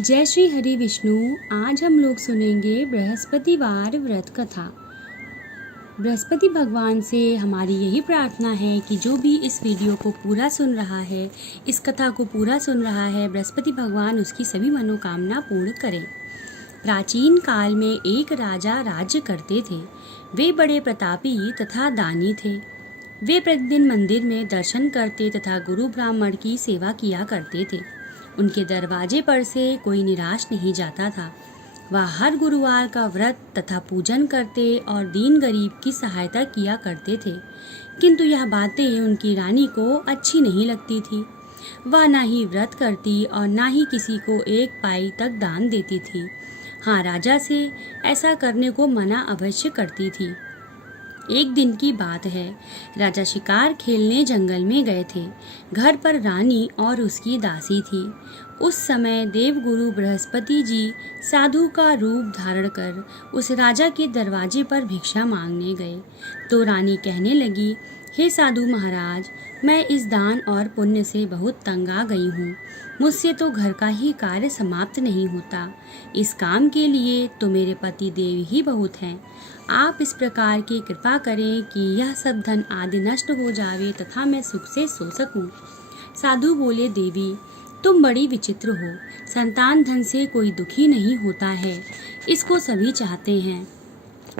जय श्री हरि विष्णु। आज हम लोग सुनेंगे बृहस्पतिवार व्रत कथा। बृहस्पति भगवान से हमारी यही प्रार्थना है कि जो भी इस वीडियो को पूरा सुन रहा है, इस कथा को पूरा सुन रहा है, बृहस्पति भगवान उसकी सभी मनोकामना पूर्ण करें। प्राचीन काल में एक राजा राज्य करते थे। वे बड़े प्रतापी तथा दानी थे। वे प्रतिदिन मंदिर में दर्शन करते तथा गुरु ब्राह्मण की सेवा किया करते थे। उनके दरवाजे पर से कोई निराश नहीं जाता था। वह हर गुरुवार का व्रत तथा पूजन करते और दीन गरीब की सहायता किया करते थे। किंतु यह बातें उनकी रानी को अच्छी नहीं लगती थी। वह ना ही व्रत करती और ना ही किसी को एक पाई तक दान देती थी। हाँ, राजा से ऐसा करने को मना अवश्य करती थी। एक दिन की बात है, राजा शिकार खेलने जंगल में गए थे। घर पर रानी और उसकी दासी थी। उस समय देवगुरु बृहस्पति जी साधु का रूप धारण कर उस राजा के दरवाजे पर भिक्षा मांगने गए। तो रानी कहने लगी, हे साधु महाराज, मैं इस दान और पुण्य से बहुत तंग आ गई हूँ। मुझसे तो घर का ही कार्य समाप्त नहीं होता। इस काम के लिए तो मेरे पति देव ही बहुत हैं। आप इस प्रकार की कृपा करें कि यह सब धन आदि नष्ट हो जावे तथा मैं सुख से सो सकूं। साधु बोले, देवी, तुम बड़ी विचित्र हो। संतान धन से कोई दुखी नहीं होता है, इसको सभी चाहते हैं।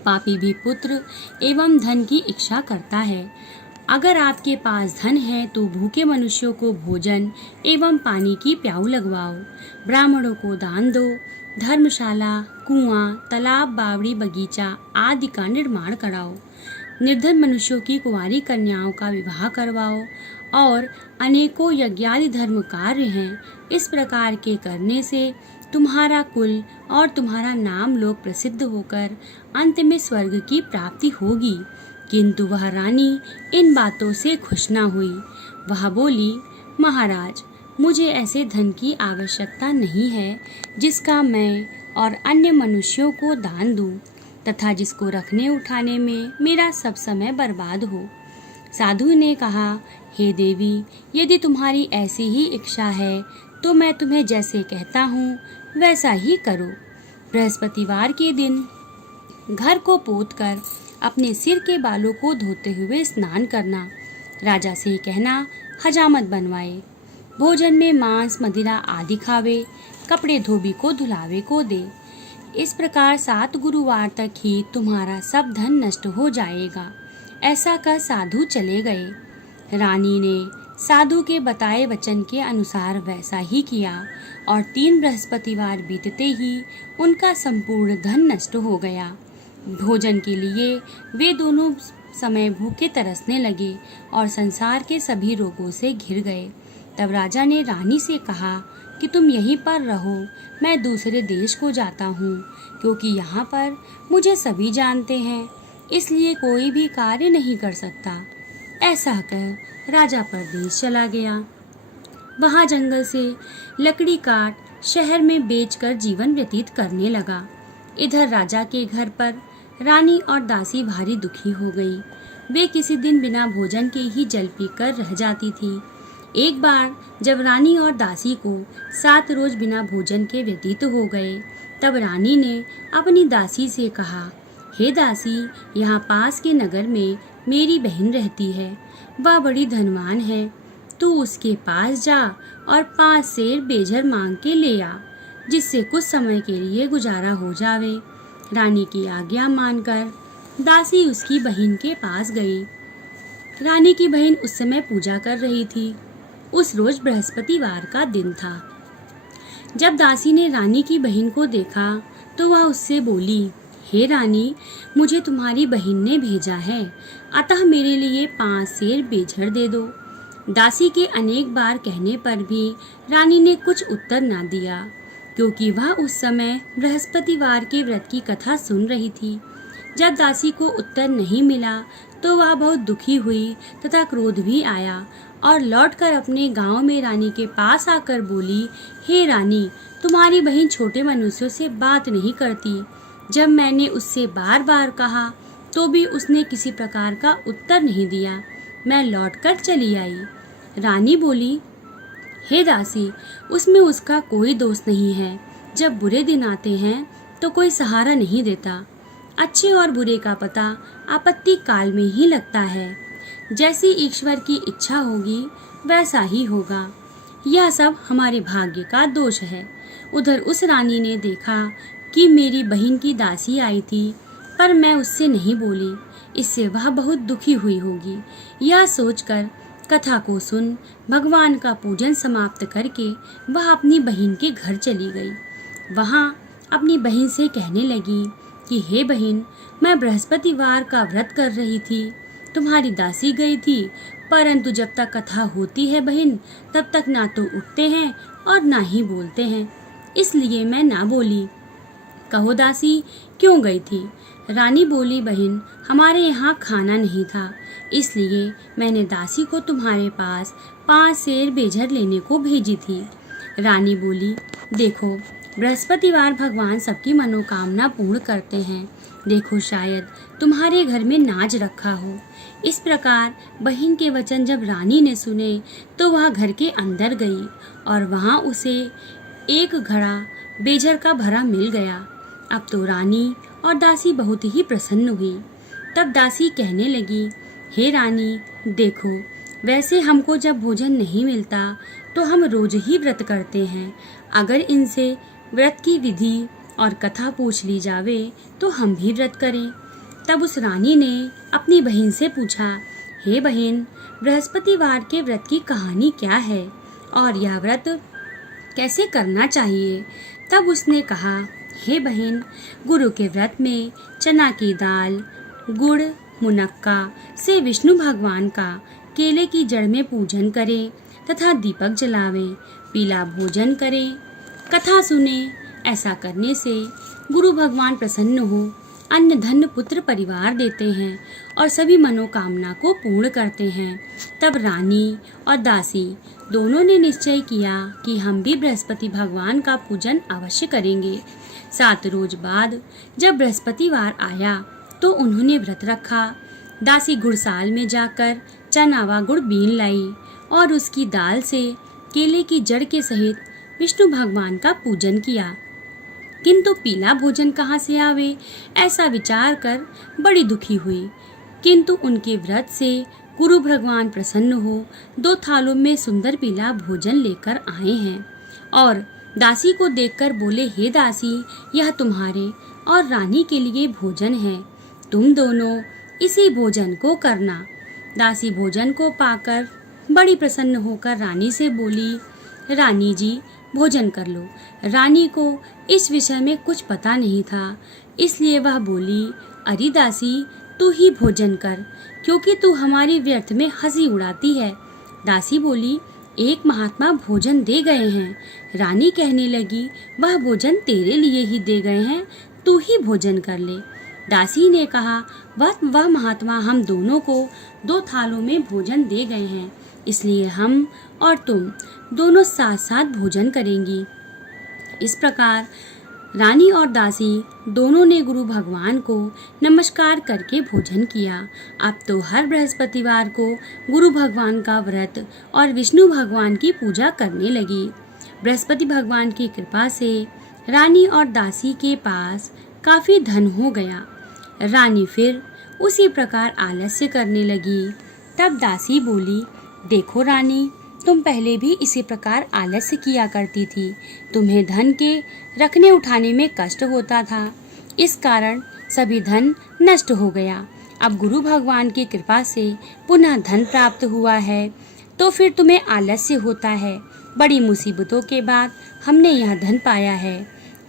पापी भी पुत्र एवं धन की इच्छा करता है। अगर आपके पास धन है तो भूखे मनुष्यों को भोजन एवं पानी की प्याऊ लगवाओ, ब्राह्मणों को दान दो, धर्मशाला, कुआं, तालाब, बावड़ी, बगीचा आदि का निर्माण कराओ, निर्धन मनुष्यों की कुंवारी कन्याओं का विवाह करवाओ और अनेकों यज्ञादि धर्म कार्य हैं। इस प्रकार के करने से तुम्हारा कुल और तुम्हारा नाम लोक प्रसिद्ध होकर अंत में स्वर्ग की प्राप्ति होगी। किंतु वह रानी इन बातों से खुश न हुई। वह बोली, महाराज, मुझे ऐसे धन की आवश्यकता नहीं है जिसका मैं और अन्य मनुष्यों को दान दूं तथा जिसको रखने उठाने में मेरा सब समय बर्बाद हो। साधु ने कहा, हे देवी, यदि तुम्हारी ऐसी ही इच्छा है तो मैं तुम्हें जैसे कहता हूँ वैसा ही करो। बृहस्पतिवार के दिन घर को पोतकर अपने सिर के बालों को धोते हुए स्नान करना, राजा से कहना हजामत बनवाए, भोजन में मांस मदिरा आदि खावे, कपड़े धोबी को धुलावे को दे। इस प्रकार 7 गुरुवार तक ही तुम्हारा सब धन नष्ट हो जाएगा। ऐसा कह साधु चले गए। रानी ने साधु के बताए वचन के अनुसार वैसा ही किया और 3 बृहस्पतिवार बीतते ही उनका संपूर्ण धन नष्ट हो गया। भोजन के लिए वे दोनों समय भूखे तरसने लगे और संसार के सभी रोगों से घिर गए। तब राजा ने रानी से कहा कि तुम यहीं पर रहो, मैं दूसरे देश को जाता हूँ, क्योंकि यहाँ पर मुझे सभी जानते हैं, इसलिए कोई भी कार्य नहीं कर सकता। ऐसा कह राजा परदेश चला गया। वहाँ जंगल से लकड़ी काट शहर में बेचकर जीवन व्यतीत करने लगा। इधर राजा के घर पर रानी और दासी भारी दुखी हो गई। वे किसी दिन बिना भोजन के ही जल पीकर रह जाती थी। एक बार जब रानी और दासी को 7 रोज बिना भोजन के व्यतीत हो गए, तब रानी ने अपनी दासी से कहा, हे दासी, यहाँ पास के नगर में मेरी बहन रहती है। वह बड़ी धनवान है। तू उसके पास जा और 5 सेर बेझर मांग के ले आ, जिससे कुछ समय के लिए गुजारा हो जावे। रानी की आज्ञा मानकर दासी उसकी बहन के पास गई। रानी की बहन उस समय पूजा कर रही थी। उस रोज बृहस्पतिवार का दिन था। जब दासी ने रानी की बहन को देखा तो वह उससे बोली, हे रानी, मुझे तुम्हारी बहन ने भेजा है, अतः मेरे लिए 5 सेर बेझर दे दो। दासी के अनेक बार कहने पर भी रानी ने कुछ उत्तर न दिया, क्योंकि वह उस समय बृहस्पतिवार के व्रत की कथा सुन रही थी। जब दासी को उत्तर नहीं मिला तो वह बहुत दुखी हुई तथा क्रोध भी आया और लौटकर अपने गांव में रानी के पास आकर बोली, हे रानी, तुम्हारी बहन छोटे मनुष्यों से बात नहीं करती। जब मैंने उससे बार बार कहा तो भी उसने किसी प्रकार का उत्तर नहीं दिया। मैं लौटकर चली आई। रानी बोली, हे दासी, उसमें उसका कोई दोष नहीं है। जब बुरे दिन आते हैं तो कोई सहारा नहीं देता। अच्छे और बुरे का पता आपत्ति काल में ही लगता है। जैसी ईश्वर की इच्छा होगी वैसा ही होगा। यह सब हमारे भाग्य का दोष है। उधर उस रानी ने देखा कि मेरी बहन की दासी आई थी, पर मैं उससे नहीं बोली। इससे वह बहुत दुखी हुई होगी। यह सोचकर कथा को सुन भगवान का पूजन समाप्त करके वह अपनी बहन के घर चली गई। वहाँ अपनी बहन से कहने लगी कि हे बहन, मैं बृहस्पतिवार का व्रत कर रही थी। तुम्हारी दासी गई थी, परंतु जब तक कथा होती है बहन, तब तक ना तो उठते हैं और ना ही बोलते हैं, इसलिए मैं ना बोली। कहो दासी, क्यों गई थी? रानी बोली, बहन, हमारे यहाँ खाना नहीं था, इसलिए मैंने दासी को तुम्हारे पास 5 सेर बेझर लेने को भेजी थी। रानी बोली, देखो, बृहस्पतिवार भगवान सबकी मनोकामना पूर्ण करते हैं। देखो, शायद तुम्हारे घर में नाज रखा हो। इस प्रकार बहन के वचन जब रानी ने सुने तो वह घर के अंदर गई और वहाँ उसे एक घड़ा बेझर का भरा मिल गया। अब तो रानी और दासी बहुत ही प्रसन्न हुई। तब दासी कहने लगी, हे रानी, देखो, वैसे हमको जब भोजन नहीं मिलता तो हम रोज ही व्रत करते हैं। अगर इनसे व्रत की विधि और कथा पूछ ली जावे तो हम भी व्रत करें। तब उस रानी ने अपनी बहन से पूछा, हे बहन, बृहस्पतिवार के व्रत की कहानी क्या है और यह व्रत कैसे करना चाहिए? तब उसने कहा, हे बहन, गुरु के व्रत में चना की दाल, गुड़, मुनक्का से विष्णु भगवान का केले की जड़ में पूजन करें तथा दीपक जलावें, पीला भोजन करें, कथा सुने। ऐसा करने से गुरु भगवान प्रसन्न हो अन्न धन पुत्र परिवार देते हैं और सभी मनोकामना को पूर्ण करते हैं। तब रानी और दासी दोनों ने निश्चय किया कि हम भी बृहस्पति भगवान का पूजन अवश्य करेंगे। 7 रोज बाद जब बृहस्पतिवार आया तो उन्होंने व्रत रखा। दासी गुड़साल में जाकर चना व गुड़ बीन लाई और उसकी दाल से केले की जड़ के सहित विष्णु भगवान का पूजन किया। किंतु पीला भोजन कहाँ से आवे, ऐसा विचार कर बड़ी दुखी हुई। किंतु उनके व्रत से गुरु भगवान प्रसन्न हो 2 थालों में सुंदर पीला भोजन लेकर आए हैं और दासी को देखकर बोले, हे दासी, यह तुम्हारे और रानी के लिए भोजन है, तुम दोनों इसी भोजन को करना। दासी भोजन को पाकर बड़ी प्रसन्न होकर रानी से बोली, रानी जी, भोजन कर लो। रानी को इस विषय में कुछ पता नहीं था, इसलिए वह बोली, अरे दासी, तू ही भोजन कर, क्योंकि तू हमारी व्यर्थ में हंसी उड़ाती है। दासी बोली, एक महात्मा भोजन दे गए हैं। रानी कहने लगी, वह भोजन तेरे लिए ही दे गए हैं, तू ही भोजन कर ले। दासी ने कहा, वह महात्मा हम दोनों को 2 थालों में भोजन दे गए हैं, इसलिए हम और तुम दोनों साथ साथ भोजन करेंगी। इस प्रकार रानी और दासी दोनों ने गुरु भगवान को नमस्कार करके भोजन किया। अब तो हर बृहस्पतिवार को गुरु भगवान का व्रत और विष्णु भगवान की पूजा करने लगी। बृहस्पति भगवान की कृपा से रानी और दासी के पास काफी धन हो गया। रानी फिर उसी प्रकार आलस्य करने लगी। तब दासी बोली, देखो रानी, तुम पहले भी इसी प्रकार आलस्य किया करती थी। तुम्हें धन के रखने उठाने में कष्ट होता था, इस कारण सभी धन नष्ट हो गया। अब गुरु भगवान की कृपा से पुनः धन प्राप्त हुआ है, तो फिर तुम्हें आलस्य होता है। बड़ी मुसीबतों के बाद हमने यह धन पाया है,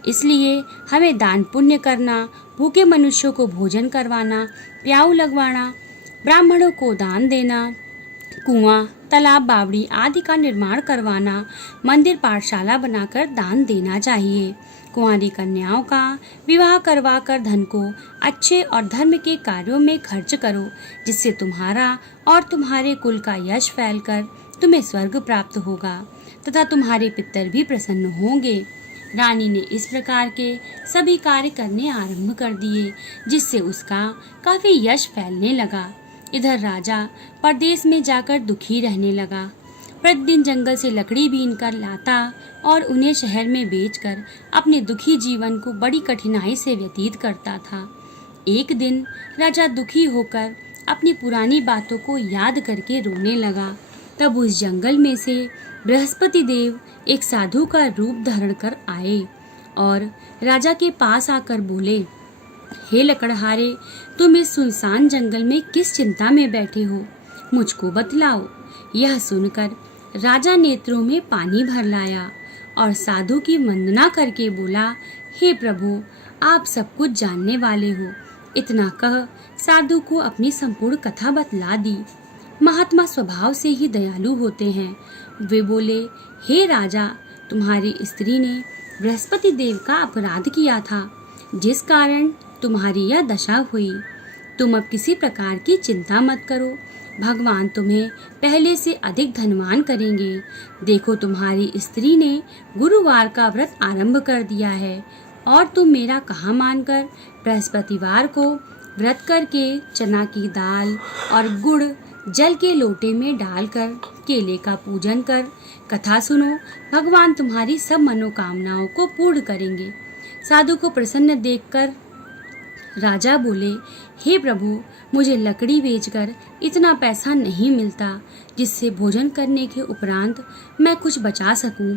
इसलिए हमें दान पुण्य करना, भूखे मनुष्यों को भोजन करवाना, प्याऊ लगवाना, ब्राह्मणों को दान देना, कुआं, तालाब, बावड़ी आदि का निर्माण करवाना, मंदिर पाठशाला बनाकर दान देना चाहिए। कुंवारी कन्याओं का विवाह करवाकर धन को अच्छे और धर्म के कार्यों में खर्च करो, जिससे तुम्हारा और तुम्हारे कुल का यश फैलकर तुम्हें स्वर्ग प्राप्त होगा तथा तुम्हारे पितर भी प्रसन्न होंगे। रानी ने इस प्रकार के सभी कार्य करने आरंभ कर दिए, जिससे उसका काफी यश फैलने लगा। इधर राजा परदेश में जाकर दुखी रहने लगा। प्रतिदिन जंगल से लकड़ी बीन कर लाता और उन्हें शहर में बेचकर अपने दुखी जीवन को बड़ी कठिनाई से व्यतीत करता था। एक दिन राजा दुखी होकर अपनी पुरानी बातों को याद करके रोने लगा। तब उस जंगल में से बृहस्पति देव एक साधु का रूप धारण कर आए और राजा के पास आकर बोले, हे लकड़हारे, तुम इस सुनसान जंगल में किस चिंता में बैठे हो, मुझको बतलाओ। यह सुनकर राजा नेत्रों में पानी भर लाया और साधु की वंदना करके बोला, हे प्रभु, आप सब कुछ जानने वाले हो। इतना कह साधु को अपनी संपूर्ण कथा बतला दी। महात्मा स्वभाव से ही दयालु होते हैं। वे बोले, हे राजा, तुम्हारी स्त्री ने बृहस्पति देव का अपराध किया था, जिस कारण तुम्हारी यह दशा हुई। तुम अब किसी प्रकार की चिंता मत करो, भगवान तुम्हें पहले से अधिक धनवान करेंगे। देखो, तुम्हारी स्त्री ने गुरुवार का व्रत आरंभ कर दिया है और तुम मेरा कहा मानकर बृहस्पतिवार को व्रत करके चना की दाल और गुड़ जल के लोटे में डालकर केले का पूजन कर कथा सुनो। भगवान तुम्हारी सब मनोकामनाओं को पूर्ण करेंगे। साधु को प्रसन्न देखकर राजा बोले, हे प्रभु, मुझे लकड़ी बेचकर इतना पैसा नहीं मिलता जिससे भोजन करने के उपरांत मैं कुछ बचा सकूं।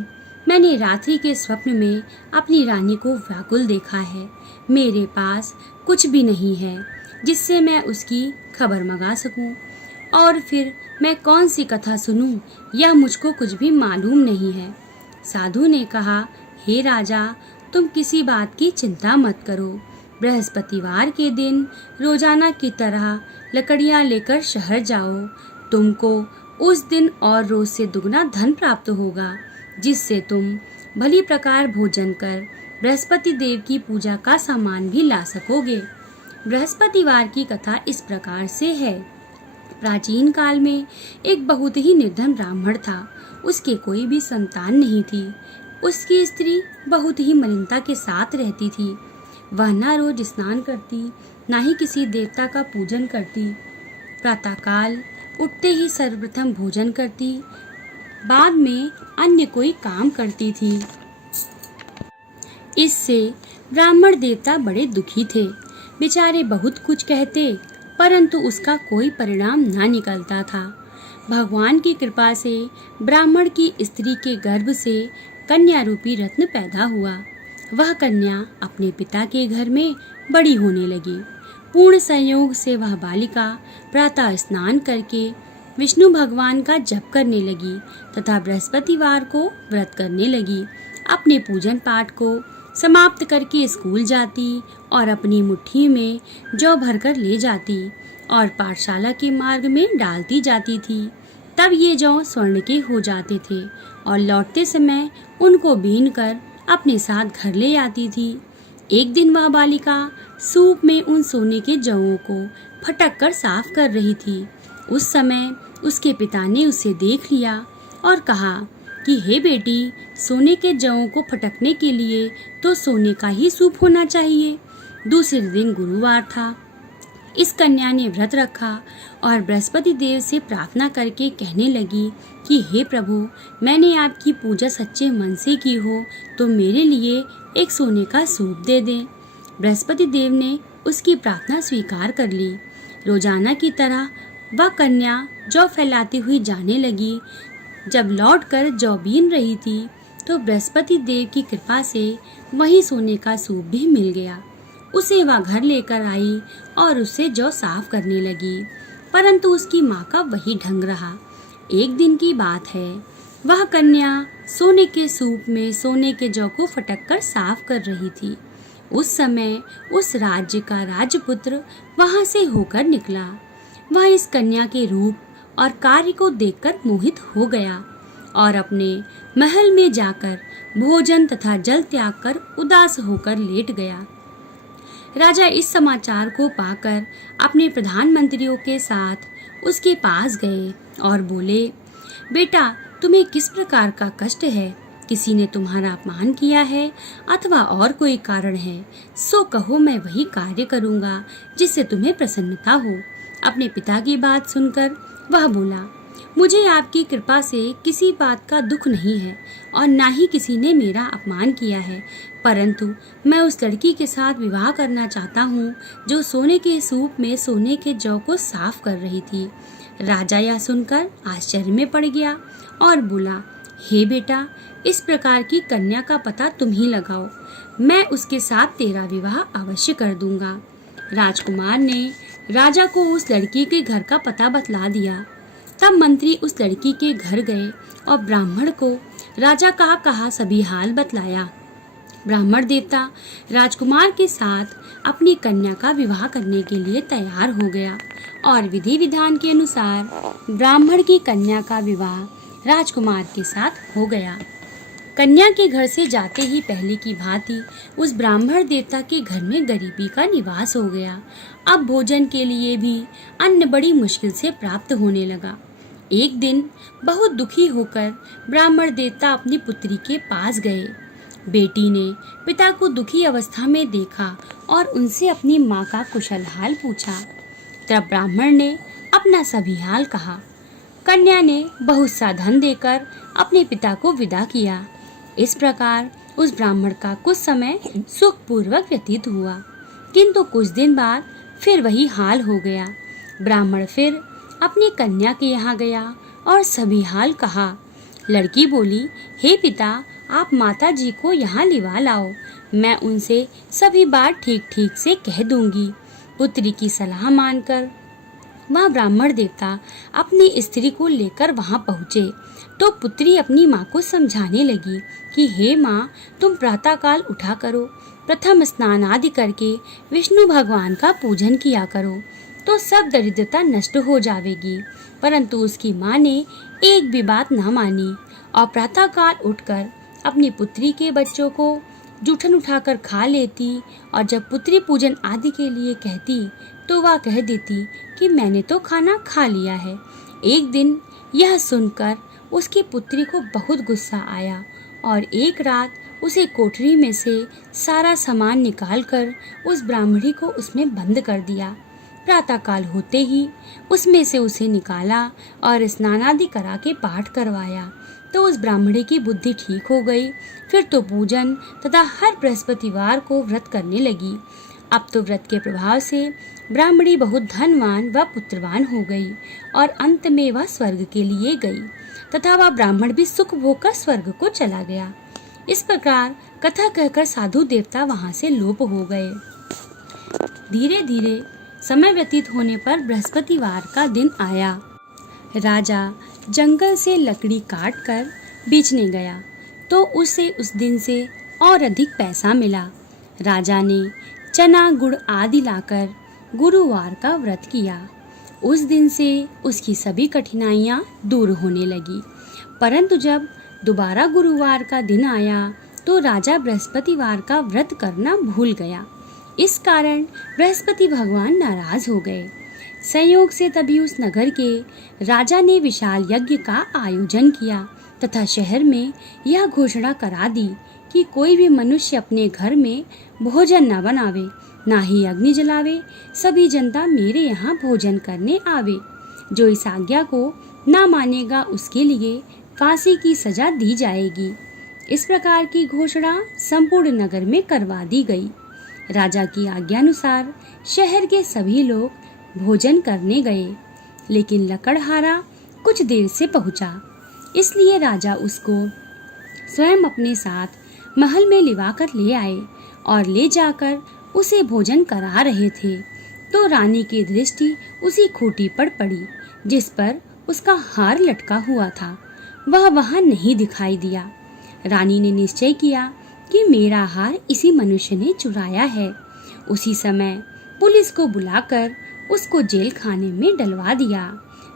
मैंने रात्रि के स्वप्न में अपनी रानी को व्याकुल देखा है। मेरे पास कुछ भी नहीं है जिससे मैं उसकी खबर मंगा सकूं, और फिर मैं कौन सी कथा सुनूं, यह मुझको कुछ भी मालूम नहीं है। साधु ने कहा, हे राजा, तुम किसी बात की चिंता मत करो। बृहस्पतिवार के दिन रोजाना की तरह लकड़ियां लेकर शहर जाओ। तुमको उस दिन और रोज से दुगना धन प्राप्त होगा, जिससे तुम भली प्रकार भोजन कर बृहस्पति देव की पूजा का सामान भी ला सकोगे। बृहस्पतिवार की कथा इस प्रकार से है। प्राचीन काल में एक बहुत ही निर्धन ब्राह्मण था। उसके कोई भी संतान नहीं थी। उसकी स्त्री बहुत ही मलिनता के साथ रहती थी। वह न रोज स्नान करती, न ही किसी देवता का पूजन करती। प्रातःकाल उठते ही सर्वप्रथम भोजन करती, बाद में अन्य कोई काम करती थी। इससे ब्राह्मण देवता बड़े दुखी थे। बेचारे बहुत कुछ कहते, परंतु उसका कोई परिणाम न निकलता था। भगवान की कृपा से ब्राह्मण की स्त्री के गर्भ से कन्या रूपी रत्न पैदा हुआ। वह कन्या अपने पिता के घर में बड़ी होने लगी। पूर्ण संयोग से वह बालिका प्रातः स्नान करके विष्णु भगवान का जप करने लगी तथा बृहस्पतिवार को व्रत करने लगी। अपने पूजन पाठ को समाप्त करके स्कूल जाती और अपनी मुट्ठी में जौ भरकर ले जाती और पाठशाला के मार्ग में डालती जाती थी। तब ये जौ स्वर्ण के हो जाते थे और लौटते समय उनको बीन कर अपने साथ घर ले आती थी। एक दिन वह बालिका सूप में उन सोने के जौओं को फटक कर साफ कर रही थी। उस समय उसके पिता ने उसे देख लिया और कहा कि हे बेटी, सोने के जौओं को फटकने के लिए तो सोने का ही सूप होना चाहिए। दूसरे दिन गुरुवार था। इस कन्या ने व्रत रखा और बृहस्पति देव से प्रार्थना करके कहने लगी कि हे प्रभु, मैंने आपकी पूजा सच्चे मन से की हो तो मेरे लिए एक सोने का सूप दे दें। बृहस्पति देव ने उसकी प्रार्थना स्वीकार कर ली। रोजाना की तरह वह कन्या जौ फैलाती हुई जाने लगी। जब लौटकर जौ बीन रही थी तो बृहस्पति देव की कृपा से वही सोने का सूप भी मिल गया। उसे वह घर लेकर आई और उसे जौ साफ करने लगी, परंतु उसकी माँ का वही ढंग रहा। एक दिन की बात है, वह कन्या सोने के सूप में सोने के जौ को फटक कर साफ कर रही थी। उस समय उस राज्य का राजपुत्र वहां से होकर निकला। वह इस कन्या के रूप और कार्य को देखकर मोहित हो गया और अपने महल में जाकर भोजन तथा जल त्याग कर उदास होकर लेट गया। राजा इस समाचार को पाकर अपने प्रधानमंत्रियों के साथ उसके पास गए और बोले, बेटा, तुम्हें किस प्रकार का कष्ट है? किसी ने तुम्हारा अपमान किया है अथवा और कोई कारण है? सो कहो, मैं वही कार्य करूंगा जिससे तुम्हें प्रसन्नता हो। अपने पिता की बात सुनकर वह बोला, मुझे आपकी कृपा से किसी बात का दुख नहीं है और ना ही किसी ने मेरा अपमान किया है, परंतु मैं उस लड़की के साथ विवाह करना चाहता हूँ जो सोने के सूप में सोने के जौ को साफ कर रही थी। राजा यह सुनकर आश्चर्य में पड़ गया और बोला, हे बेटा, इस प्रकार की कन्या का पता तुम ही लगाओ, मैं उसके साथ तेरा विवाह अवश्य कर दूंगा। राजकुमार ने राजा को उस लड़की के घर का पता बतला दिया। तब मंत्री उस लड़की के घर गए और ब्राह्मण को राजा का कहा सभी हाल बतलाया। ब्राह्मण देवता राजकुमार के साथ अपनी कन्या का विवाह करने के लिए तैयार हो गया और विधि विधान के अनुसार ब्राह्मण की कन्या का विवाह राजकुमार के साथ हो गया। कन्या के घर से जाते ही पहले की भांति उस ब्राह्मण देवता के घर में गरीबी का निवास हो गया। अब भोजन के लिए भी अन्न बड़ी मुश्किल से प्राप्त होने लगा। एक दिन बहुत दुखी होकर ब्राह्मण देवता अपनी पुत्री के पास गए। बेटी ने पिता को दुखी अवस्था में देखा और उनसे अपनी माँ का कुशल हाल पूछा। तब ब्राह्मण ने अपना सभी हाल कहा। कन्या ने बहुत सा धन देकर अपने पिता को विदा किया। इस प्रकार उस ब्राह्मण का कुछ समय सुखपूर्वक व्यतीत हुआ, किंतु कुछ दिन बाद फिर वही हाल हो गया। ब्राह्मण फिर अपनी कन्या के यहाँ गया और सभी हाल कहा। लड़की बोली, हे पिता, आप माता जी को यहाँ लिवा लाओ, मैं उनसे सभी बात ठीक ठीक से कह दूंगी। पुत्री की सलाह मानकर वह ब्राह्मण देवता अपनी स्त्री को लेकर वहां पहुँचे तो पुत्री अपनी माँ को समझाने लगी कि हे माँ, तुम प्रातःकाल उठा करो, प्रथम स्नान आदि करके विष्णु भगवान का पूजन किया करो तो सब दरिद्रता नष्ट हो जाएगी। परंतु उसकी माँ ने एक भी बात न मानी और प्रातःकाल उठकर अपनी पुत्री के बच्चों को जूठन उठाकर खा लेती और जब पुत्री पूजन आदि के लिए कहती तो वह कह देती कि मैंने तो खाना खा लिया है। एक दिन यह सुनकर उसकी पुत्री को बहुत गुस्सा आया और एक रात उसे कोठरी में से सारा सामान निकालकर उस ब्राह्मणी को उसमें बंद कर दिया। प्रातःकाल होते ही उसमें से उसे निकाला और स्नान आदि करा के पाठ करवाया तो उस ब्राह्मणी की बुद्धि ठीक हो गई। फिर तो पूजन तथा हर बृहस्पतिवार को व्रत करने लगी। अब तो व्रत के प्रभाव से ब्राह्मणी बहुत धनवान व पुत्रवान हो गई और अंत में वह स्वर्ग के लिए गई तथा वह ब्राह्मण भी सुख भोग कर स्वर्ग को चला गया। इस प्रकार कथा कहकर साधु देवता वहां से लोप हो गए। धीरे धीरे समय व्यतीत होने पर बृहस्पतिवार का दिन आया। राजा जंगल से लकड़ी काट कर बेचने गया तो उसे उस दिन से और अधिक पैसा मिला। राजा ने चना गुड़ आदि लाकर गुरुवार का व्रत किया। उस दिन से उसकी सभी कठिनाइयाँ दूर होने लगी। परंतु जब दोबारा गुरुवार का दिन आया तो राजा बृहस्पतिवार का व्रत करना भूल गया। इस कारण बृहस्पति भगवान नाराज हो गए। संयोग से तभी उस नगर के राजा ने विशाल यज्ञ का आयोजन किया तथा शहर में यह घोषणा करा दी कि कोई भी मनुष्य अपने घर में भोजन न बनावे, ना ही अग्नि जलावे, सभी जनता मेरे यहाँ भोजन करने आवे। जो इस आज्ञा को न मानेगा उसके लिए फांसी की सजा दी जाएगी। इस प्रकार की घोषणा संपूर्ण नगर में करवा दी गई। राजा की आज्ञानुसार शहर के सभी लोग भोजन करने गए, लेकिन लकड़हारा कुछ देर से पहुंचा, इसलिए राजा उसको स्वयं अपने साथ महल में लिवाकर ले आए और ले जाकर उसे भोजन करा रहे थे तो रानी की दृष्टि उसी खूंटी पर पड़ी जिस पर उसका हार लटका हुआ था। वह वहां नहीं दिखाई दिया। रानी ने निश्चय किया कि मेरा हार इसी मनुष्य ने चुराया है। उसी समय पुलिस को बुलाकर उसको जेल खाने में डलवा दिया।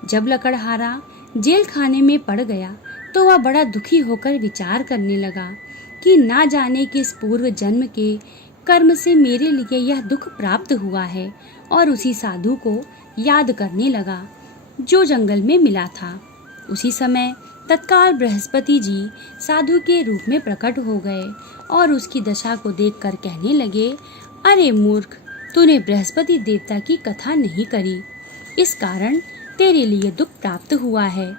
जब लकड़हारा जेल खाने में पड़ गया तो वह बड़ा दुखी होकर विचार करने लगा कि ना जाने किस पूर्व जन्म के कर्म से मेरे लिए यह दुख प्राप्त हुआ है, और उसी साधु को याद करने लगा जो जंगल में मिला था। उसी समय तत्काल बृहस्पति जी साधु के रूप में प्रकट हो गए और उसकी दशा को देखकर कहने लगे, अरे मूर्ख, तूने बृहस्पति देवता की कथा नहीं करी, इस कारण तेरे लिए दुख प्राप्त हुआ है।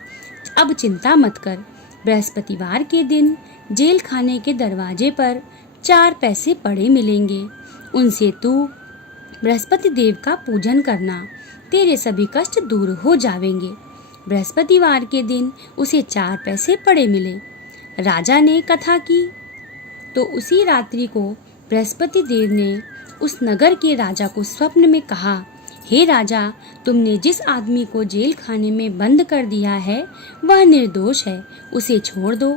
अब चिंता मत कर, बृहस्पतिवार के दिन जेल खाने के दरवाजे पर 4 पैसे पड़े मिलेंगे। उनसे तू बृहस्पति देव का पूजन करना, तेरे सभी कष्ट दूर हो जाएंगे। बृहस्पतिवार के दिन उसे 4 पैसे पड़े मिले। राजा ने कथा की तो उसी रात्रि को बृहस्पति देव ने उस नगर के राजा को स्वप्न में कहा, हे राजा, तुमने जिस आदमी को जेल खाने में बंद कर दिया है वह निर्दोष है, उसे छोड़ दो।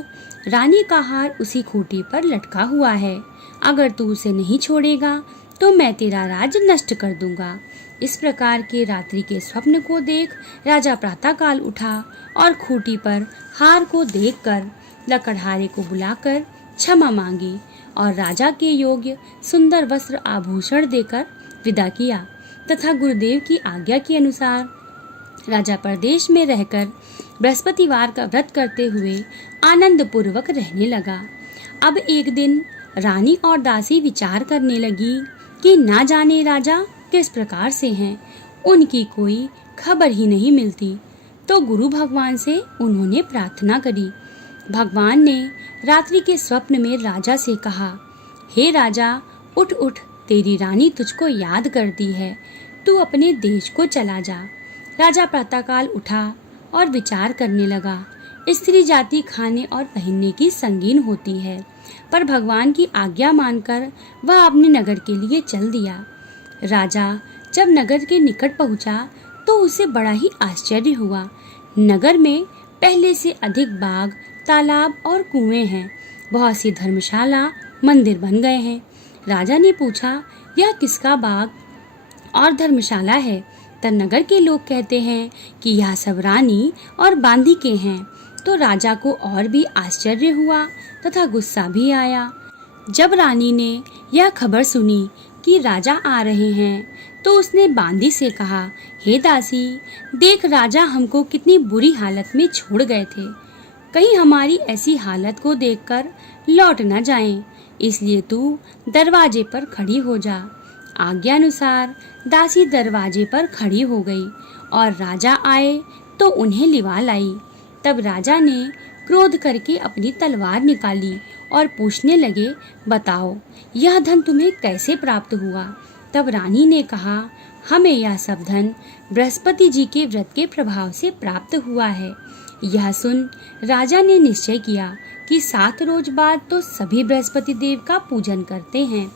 रानी का हार उसी खूंटी पर लटका हुआ है, अगर तू उसे नहीं छोड़ेगा तो मैं तेरा राज नष्ट कर दूंगा। इस प्रकार के रात्रि के स्वप्न को देख राजा प्रातःकाल उठा और खूंटी पर हार को देखकर लकड़हारे को बुलाकर क्षमा मांगी और राजा के योग्य सुंदर वस्त्र आभूषण देकर विदा किया तथा गुरुदेव की आज्ञा के अनुसार राजा प्रदेश में रहकर बृहस्पतिवार का व्रत करते हुए आनंद पूर्वक रहने लगा। अब एक दिन रानी और दासी विचार करने लगी कि ना जाने राजा किस प्रकार से हैं, उनकी कोई खबर ही नहीं मिलती। तो गुरु भगवान से उन्होंने प्रार्थना करी। भगवान ने रात्रि के स्वप्न में राजा से कहा, हे राजा, उठ उठ, तेरी रानी तुझको याद करती है, तू अपने देश को चला जा। राजा प्रातःकाल उठा और विचार करने लगा। स्त्री जाति खाने और पहनने की संगीन होती है, पर भगवान की आज्ञा मानकर वह अपने नगर के लिए चल दिया। राजा जब नगर के निकट पहुंचा तो उसे बड़ा ही आश्चर्य हुआ। नगर में पहले से अधिक बाग, तालाब और कुएं हैं। बहुत सी धर्मशाला, मंदिर बन गए हैं। राजा ने पूछा, यह किसका बाग और धर्मशाला है? तब नगर के लोग कहते हैं कि यह सब रानी और बांदी के हैं। तो राजा को और भी आश्चर्य हुआ तथा गुस्सा भी आया। जब रानी ने यह खबर सुनी कि राजा आ रहे हैं तो उसने बांदी से कहा, हे दासी, देख राजा हमको कितनी बुरी हालत में छोड़ गए थे, कहीं हमारी ऐसी हालत को देखकर लौट न जाएं, इसलिए तू दरवाजे पर खड़ी हो जा। आज्ञानुसार दासी दरवाजे पर खड़ी हो गई और राजा आए तो उन्हें लिवा लाई। तब राजा ने क्रोध करके अपनी तलवार निकाली और पूछने लगे, बताओ यह धन तुम्हें कैसे प्राप्त हुआ? तब रानी ने कहा, हमें यह सब धन बृहस्पति जी के व्रत के प्रभाव से प्राप्त हुआ है। यह सुन राजा ने निश्चय किया कि 7 रोज बाद तो सभी बृहस्पति देव का पूजन करते हैं,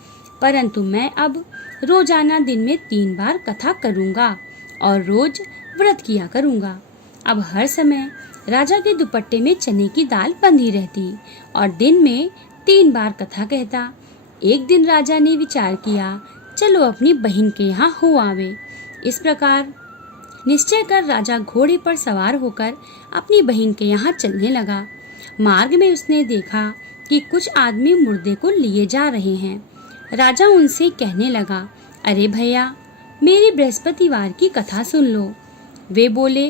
परंतु मैं अब रोजाना दिन में 3 बार कथा करूंगा और रोज व्रत किया करूंगा। अब हर समय राजा के दुपट्टे में चने की दाल बंधी रहती और दिन में 3 बार कथा कहता। एक दिन राजा ने विचार किया, चलो अपनी बहन के यहाँ हो आवे। इस प्रकार निश्चय कर राजा घोड़े पर सवार होकर अपनी बहन के यहाँ चलने लगा। मार्ग में उसने देखा कि कुछ आदमी मुर्दे को लिए जा रहे हैं। राजा उनसे कहने लगा, अरे भैया, मेरी बृहस्पतिवार की कथा सुन लो। वे बोले,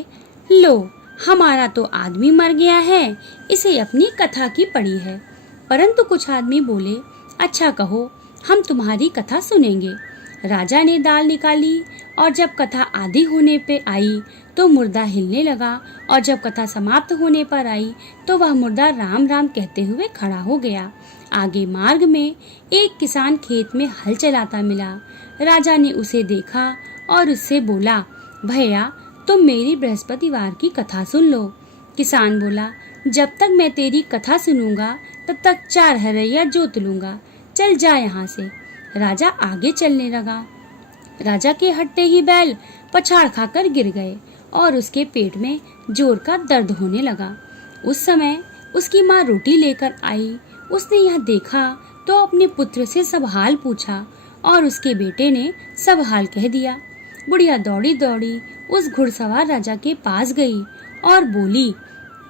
लो, हमारा तो आदमी मर गया है, इसे अपनी कथा की पड़ी है। परंतु कुछ आदमी बोले, अच्छा कहो, हम तुम्हारी कथा सुनेंगे। राजा ने दाल निकाली और जब कथा आधी होने पे आई तो मुर्दा हिलने लगा और जब कथा समाप्त होने पर आई तो वह मुर्दा राम राम कहते हुए खड़ा हो गया। आगे मार्ग में एक किसान खेत में हल चलाता मिला। राजा ने उसे देखा और उससे बोला, भैया, तुम मेरी बृहस्पतिवार की कथा सुन लो। किसान बोला, जब तक मैं तेरी कथा सुनूंगा तब तक 4 हरैया जोत लूंगा, चल जा यहाँ से। राजा आगे चलने लगा। राजा के हटते ही बैल पछाड़ खाकर गिर गए और उसके पेट में जोर का दर्द होने लगा। उस समय उसकी माँ रोटी लेकर आई। उसने यह देखा तो अपने पुत्र से सब हाल पूछा और उसके बेटे ने सब हाल कह दिया। बुढ़िया दौड़ी दौड़ी उस घुड़सवार राजा के पास गई और बोली,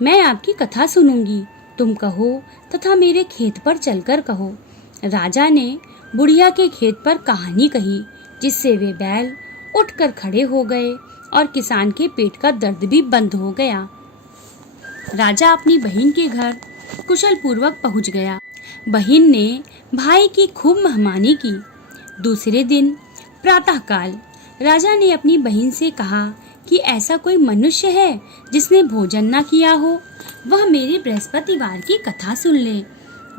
मैं आपकी कथा सुनूंगी, तुम कहो तथा मेरे खेत पर चलकर कहो। राजा ने बुढ़िया के खेत पर कहानी कही, जिससे वे बैल उठकर खड़े हो गए और किसान के पेट का दर्द भी बंद हो गया। राजा अपनी बहन के घर कुशल पूर्वक पहुंच गया। बहन ने भाई की खूब मेहमानी की। दूसरे दिन प्रातःकाल राजा ने अपनी बहन से कहा कि ऐसा कोई मनुष्य है जिसने भोजन ना किया हो, वह मेरी बृहस्पतिवार की कथा सुन ले।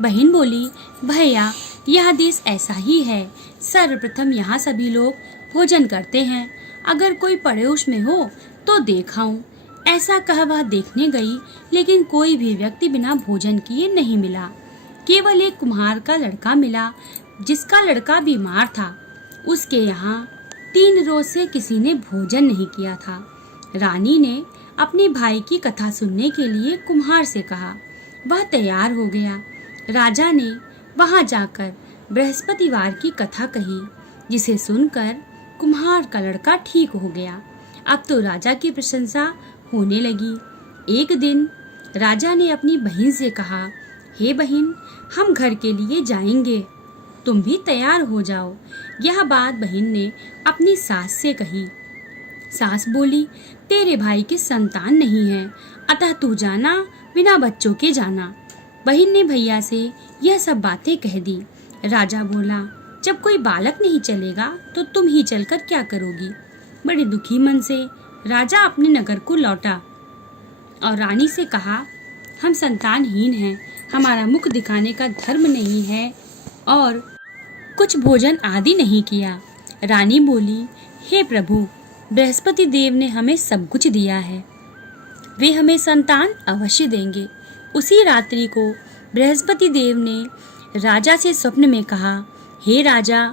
बहन बोली, भैया यह देश ऐसा ही है, सर्वप्रथम यहाँ सभी लोग भोजन करते हैं, अगर कोई पड़ोस में हो तो देखाऊं। ऐसा कह वह देखने गई, लेकिन कोई भी व्यक्ति बिना भोजन किए नहीं मिला। केवल एक कुम्हार का लड़का मिला, जिसका लड़का बीमार था। उसके यहाँ 3 रोज से किसी ने भोजन नहीं किया था। रानी ने अपने भाई की कथा सुनने के लिए कुम्हार से कहा। वह तैयार हो गया। राजा ने वहां जाकर बृहस्पतिवार की कथा कही, जिसे सुनकर कुम्हार का लड़का ठीक हो गया। अब तो राजा की प्रशंसा होने लगी। एक दिन राजा ने अपनी बहन से कहा, हे बहन, हम घर के लिए जाएंगे, तुम भी तैयार हो जाओ। यह बात बहन ने अपनी सास से कही। सास बोली, तेरे भाई के संतान नहीं है, अतः तू जाना, बिना बच्चों के जाना। बहन ने भैया से यह सब बातें कह दी। राजा बोला, जब कोई बालक नहीं चलेगा तो तुम ही चलकर क्या करोगी। बड़े दुखी मन से राजा अपने नगर को लौटा और रानी से कहा, हम संतानहीन हैं, हमारा मुख दिखाने का धर्म नहीं है और कुछ भोजन आदि नहीं किया। रानी बोली, हे प्रभु, बृहस्पति देव ने हमें सब कुछ दिया है, वे हमें संतान अवश्य देंगे। उसी रात्रि को बृहस्पति देव ने राजा से स्वप्न में कहा, हे राजा,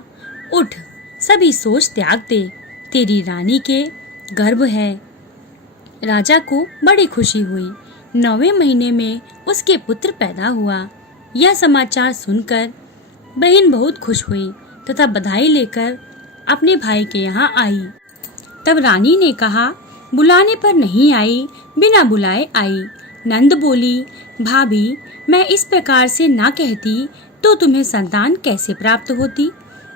उठ, सभी सोच त्याग दे, तेरी रानी के गर्भ है। राजा को बड़ी खुशी हुई। 9वें महीने में उसके पुत्र पैदा हुआ। यह समाचार सुनकर बहन बहुत खुश हुई तथा बधाई लेकर अपने भाई के यहाँ आई। तब रानी ने कहा, बुलाने पर नहीं आई, बिना बुलाए आई। नंद बोली, भाभी, मैं इस प्रकार से ना कहती तो तुम्हें संतान कैसे प्राप्त होती।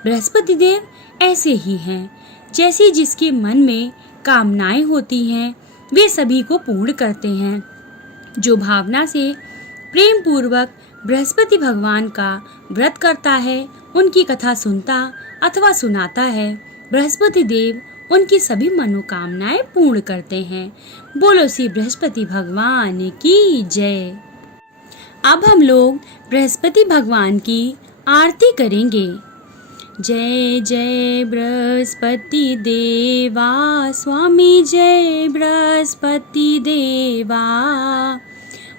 बृहस्पति देव ऐसे ही हैं, जैसी जिसके मन में कामनाएं होती हैं वे सभी को पूर्ण करते हैं। जो भावना से प्रेम पूर्वक बृहस्पति भगवान का व्रत करता है, उनकी कथा सुनता अथवा सुनाता है, बृहस्पति देव उनकी सभी मनोकामनाएं पूर्ण करते हैं। बोलो श्री बृहस्पति भगवान की जय। अब हम लोग बृहस्पति भगवान की आरती करेंगे। जय जय बृहस्पति देवा, स्वामी जय बृहस्पति देवा,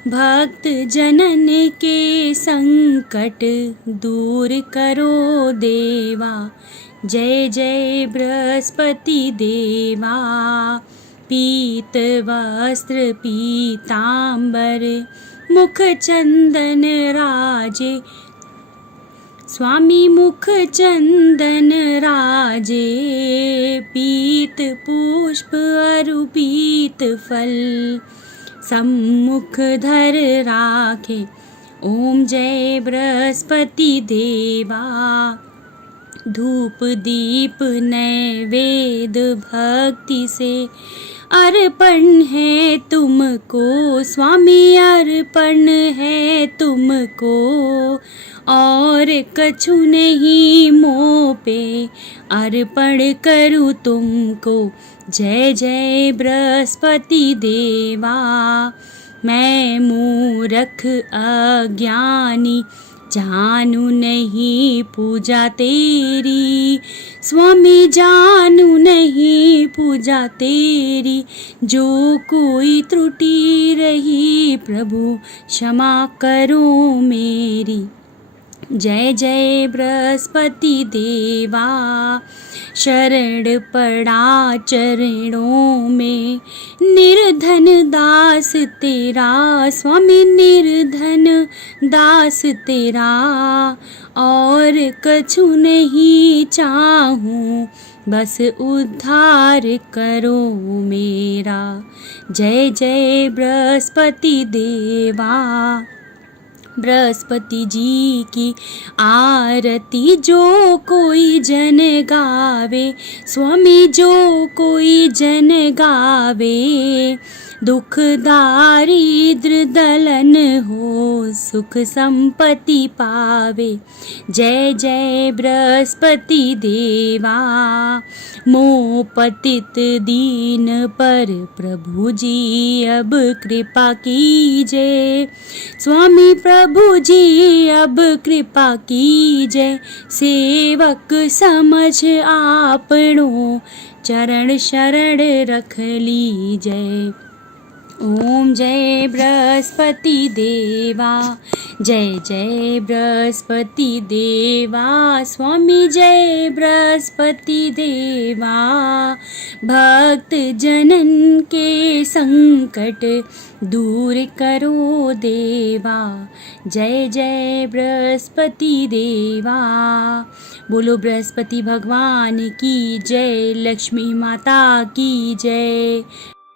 भक्त जनन के संकट दूर करो देवा। जय जय बृहस्पति देवा, पीत वस्त्र पीतांबर, मुख चंदन राजे, स्वामी मुख चंदन राजे, पीत पुष्प अरु पीत फल, सम्मुख धर राखे। ओम जय बृहस्पति देवा, धूप दीप नैवेद्य भक्ति से अर्पण है तुमको, स्वामी अर्पण है तुमको, और कछु नहीं मोह पे अर्पण करूँ तुमको। जय जय बृहस्पति देवा, मैं मूर्ख अज्ञानी जानू नहीं पूजा तेरी, स्वामी जानू नहीं पूजा तेरी, जो कोई त्रुटि रही प्रभु क्षमा करो मेरी। जय जय बृहस्पति देवा, शरण पड़ा चरणों में, निर्धन दास तेरा, स्वामी निर्धन दास तेरा, और कछु नहीं चाहूं बस उद्धार करो मेरा। जय जय बृहस्पति देवा, बृहस्पति जी की आरती जो कोई जन गावे, स्वामी जो कोई जन गावे, दुख दारिद्र दलन हो, सुख संपत्ति पावे। जय जय बृहस्पति देवा, मोह पतित दीन पर प्रभु जी अब कृपा कीजिए। स्वामी प्रभु जी अब कृपा कीजिए, सेवक समझ आपनो चरण शरण रख लीजिए। ओम जय बृहस्पति देवा, जय जय बृहस्पति देवा, स्वामी जय बृहस्पति देवा। भक्त जनन के संकट दूर करो देवा, जय जय बृहस्पति देवा। बोलो बृहस्पति भगवान की जय, लक्ष्मी माता की जय।